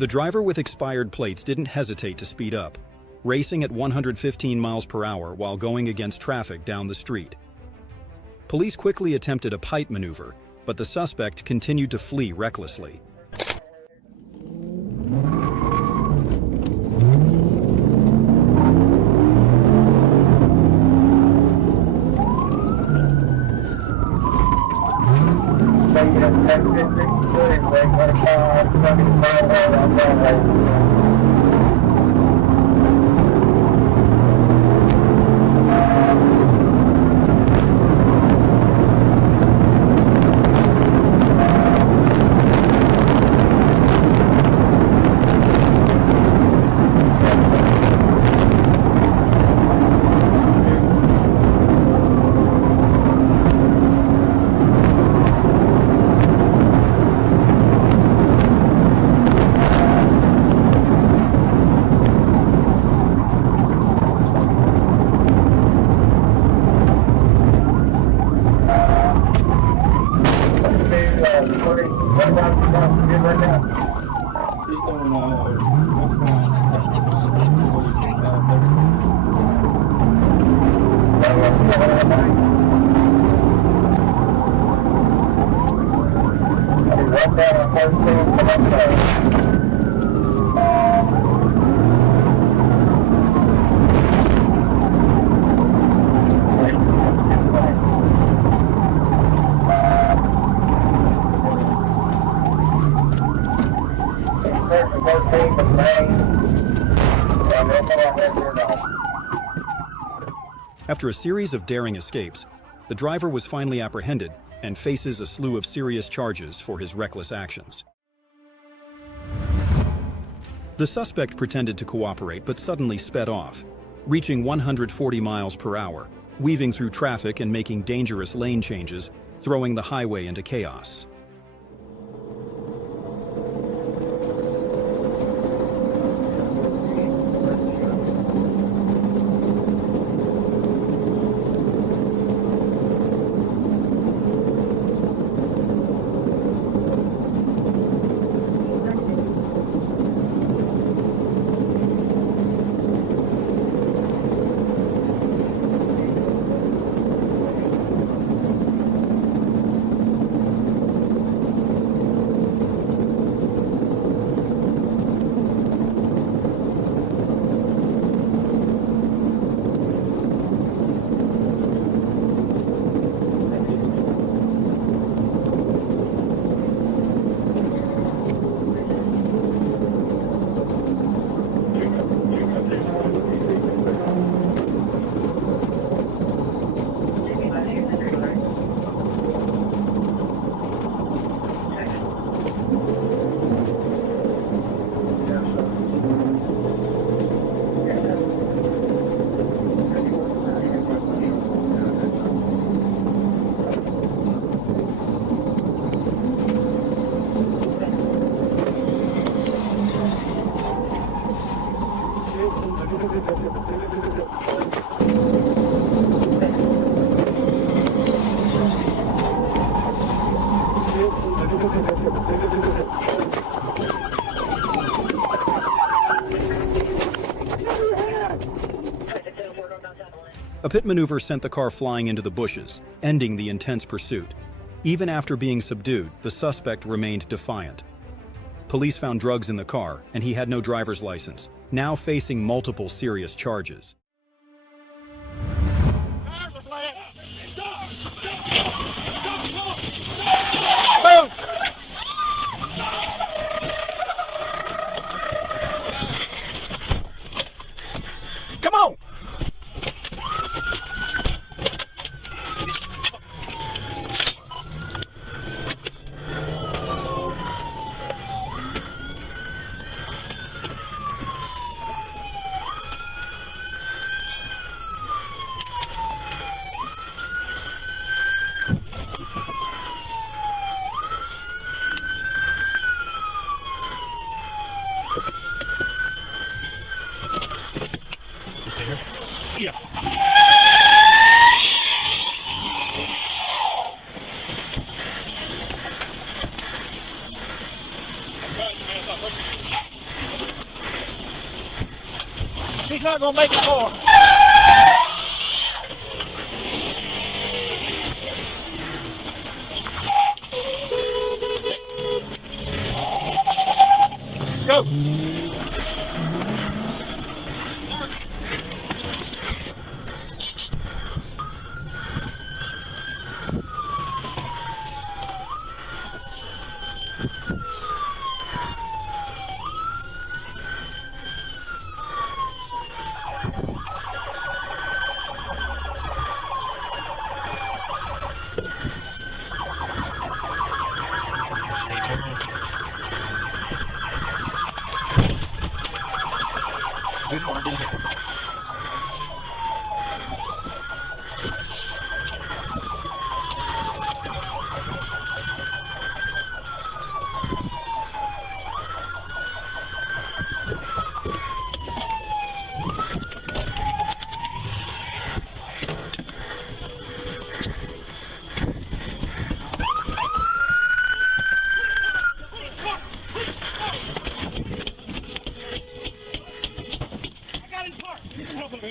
The driver with expired plates didn't hesitate to speed up, racing at 115 miles per hour while going against traffic down the street. Police quickly attempted a pipe maneuver, but the suspect continued to flee recklessly. After a series of daring escapes, the driver was finally apprehended and faces a slew of serious charges for his reckless actions. The suspect pretended to cooperate but suddenly sped off, reaching 140 miles per hour, weaving through traffic and making dangerous lane changes, throwing the highway into chaos. A pit maneuver sent the car flying into the bushes, ending the intense pursuit. Even after being subdued, the suspect remained defiant. Police found drugs in the car, and he had no driver's license, now facing multiple serious charges. Come on! Yeah. He's not gonna make it far. Go. Good morning.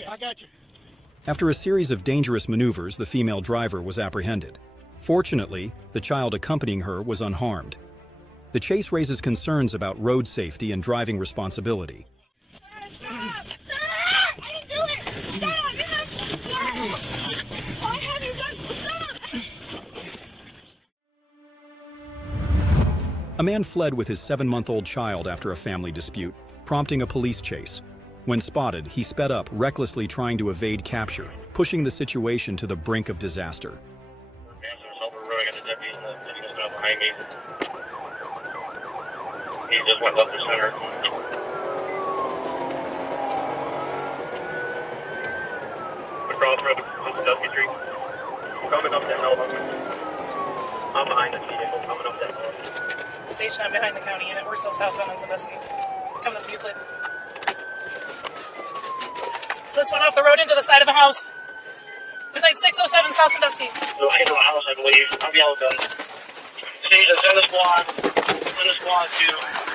I got you. After a series of dangerous maneuvers, the female driver was apprehended. Fortunately, the child accompanying her was unharmed. The chase raises concerns about road safety and driving responsibility. Stop! Stop! I didn't do it! Stop! You have... Why have you done... Stop! A man fled with his 7-month-old child after a family dispute, prompting a police chase. When spotted, he sped up, recklessly trying to evade capture, pushing the situation to the brink of disaster. He just went left to center. Across road to Dusky Street. Coming up that hill. I'm behind the vehicle, coming up that hill. The station, I'm behind the county unit. We're still southbound on Sandusky. Coming up Euclid. Just went off the road into the side of a house. There's like 607 South Sandusky. So into a house, I believe. I'm yellow gun. Send the squad. Send the squad to...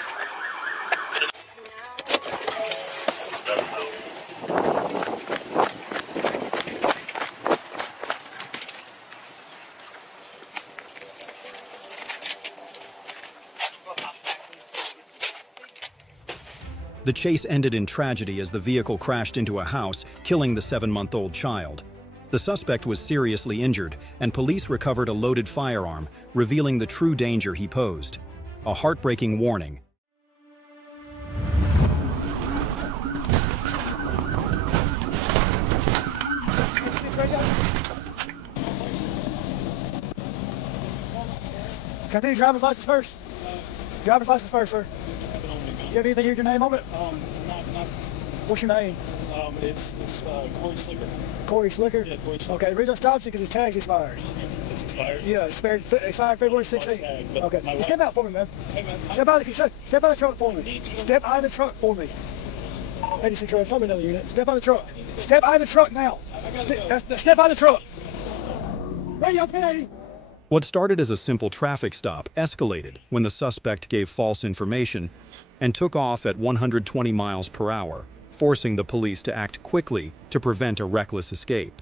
The chase ended in tragedy as the vehicle crashed into a house, killing the 7-month-old child. The suspect was seriously injured, and police recovered a loaded firearm, revealing the true danger he posed. A heartbreaking warning. Can I take your driver's license first? Driver's license first, sir. You have anything with your name on it? Not. What's your name? It's Corey Slicker. Corey Slicker? Yeah, Corey Slicker. Okay, the reason I stopped you because his tag's expired. It's expired? Yeah, it's expired February 16th. Okay, step out for me, man. Hey, man. Step out of the truck for me. Step out of the truck for me. 86 Road, probably another unit. Step out of the truck. Step out of the truck now. Step out of the truck. Radio 1080. What started as a simple traffic stop escalated when the suspect gave false information and took off at 120 miles per hour, forcing the police to act quickly to prevent a reckless escape.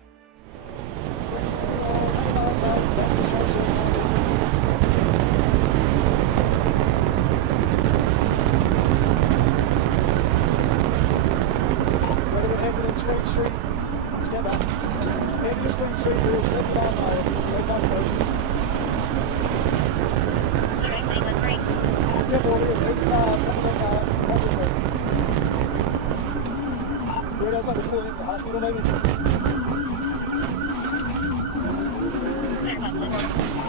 Step out. Exit Spring Street, you're 75 miles. Where else I can pull in for hospital, maybe?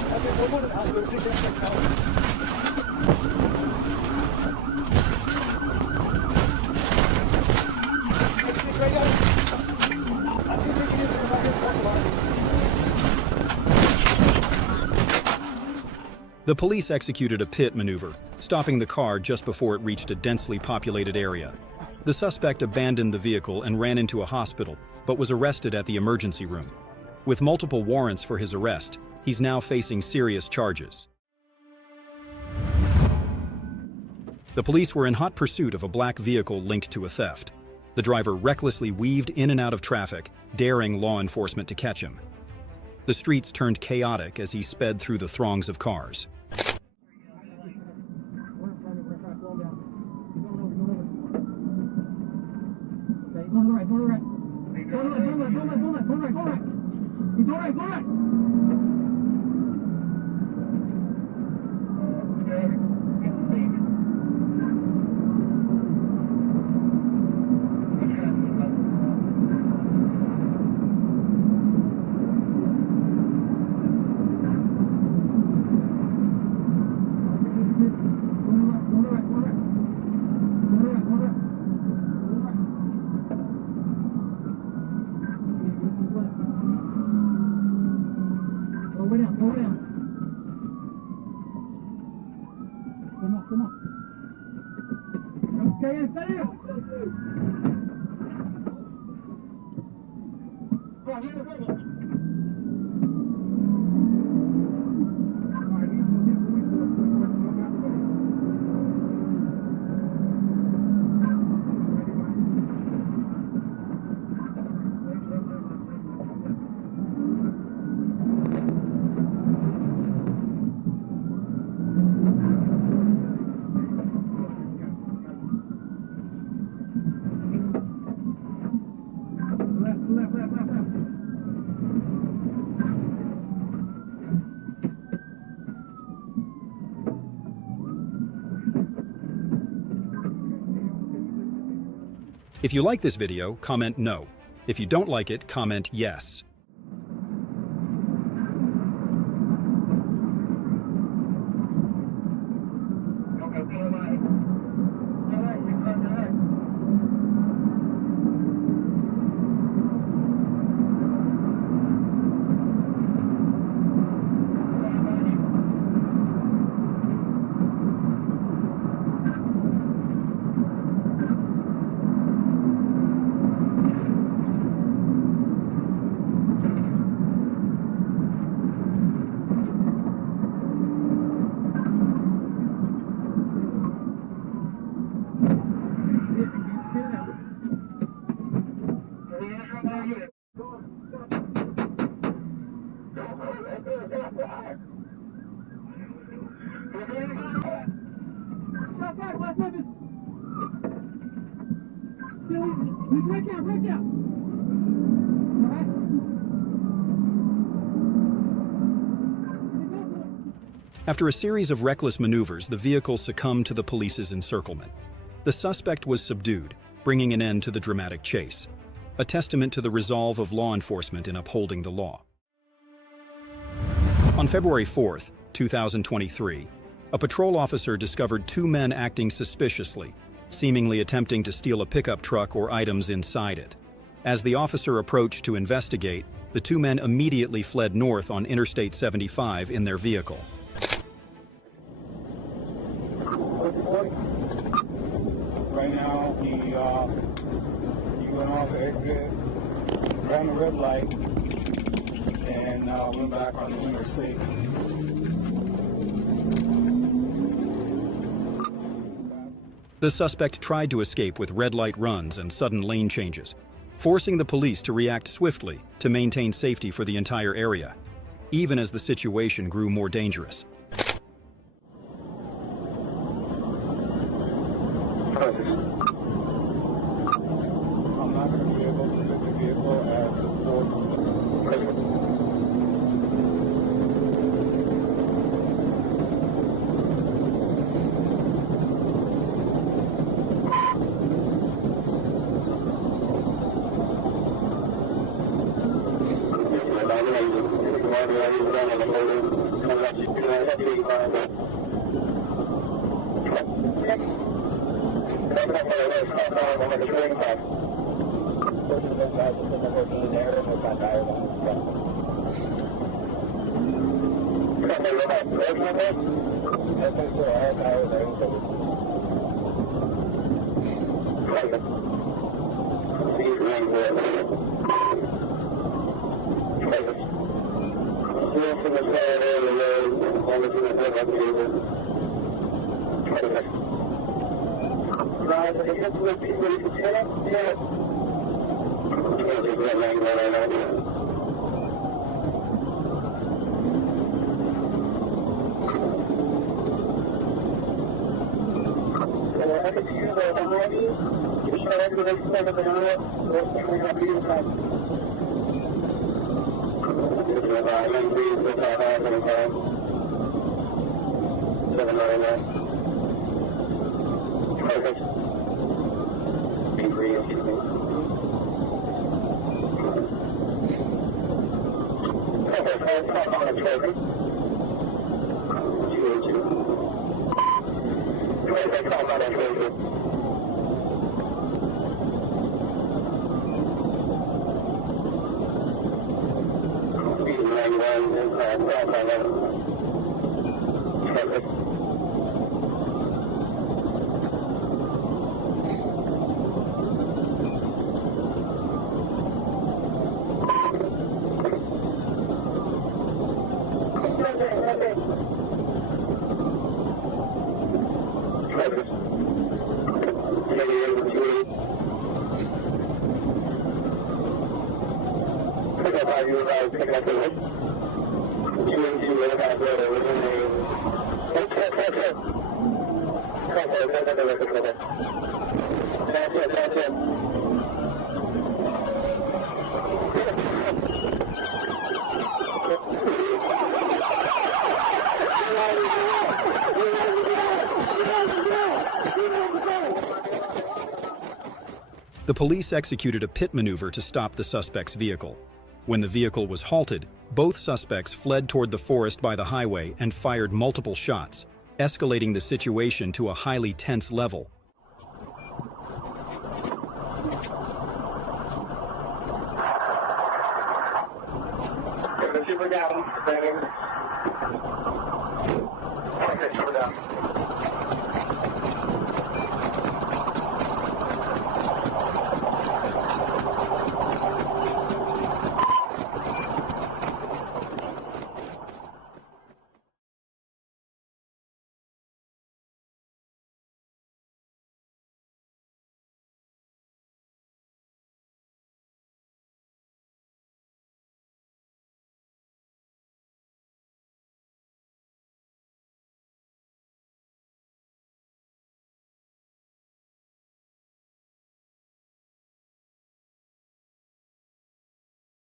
That's it, we're going to the hospital, 6 The police executed a pit maneuver, stopping the car just before it reached a densely populated area. The suspect abandoned the vehicle and ran into a hospital, but was arrested at the emergency room. With multiple warrants for his arrest, he's now facing serious charges. The police were in hot pursuit of a black vehicle linked to a theft. The driver recklessly weaved in and out of traffic, daring law enforcement to catch him. The streets turned chaotic as he sped through the throngs of cars. If you like this video, comment no. If you don't like it, comment yes. After a series of reckless maneuvers, the vehicle succumbed to the police's encirclement. The suspect was subdued, bringing an end to the dramatic chase, a testament to the resolve of law enforcement in upholding the law. On February 4, 2023, a patrol officer discovered two men acting suspiciously, seemingly attempting to steal a pickup truck or items inside it. As the officer approached to investigate, the two men immediately fled north on Interstate 75 in their vehicle. Right now, he went off the exit, ran the red light, and went back on the interstate. The suspect tried to escape with red light runs and sudden lane changes, forcing the police to react swiftly to maintain safety for the entire area, even as the situation grew more dangerous. I'm not going to be able to fit the vehicle as the force. Right, I guess we'll be ready to get it. Yeah. I can see the already. You should have the next time of the night. We have to use that. Perfect. Angry, excuse me. Perfect. I'll talk on a trigger. 202. Perfect. Talk on a trigger. Speed 91, Perfect. The police executed a pit maneuver to stop the suspect's vehicle. When the vehicle was halted, both suspects fled toward the forest by the highway and fired multiple shots, escalating the situation to a highly tense level. Super down. Okay, super down.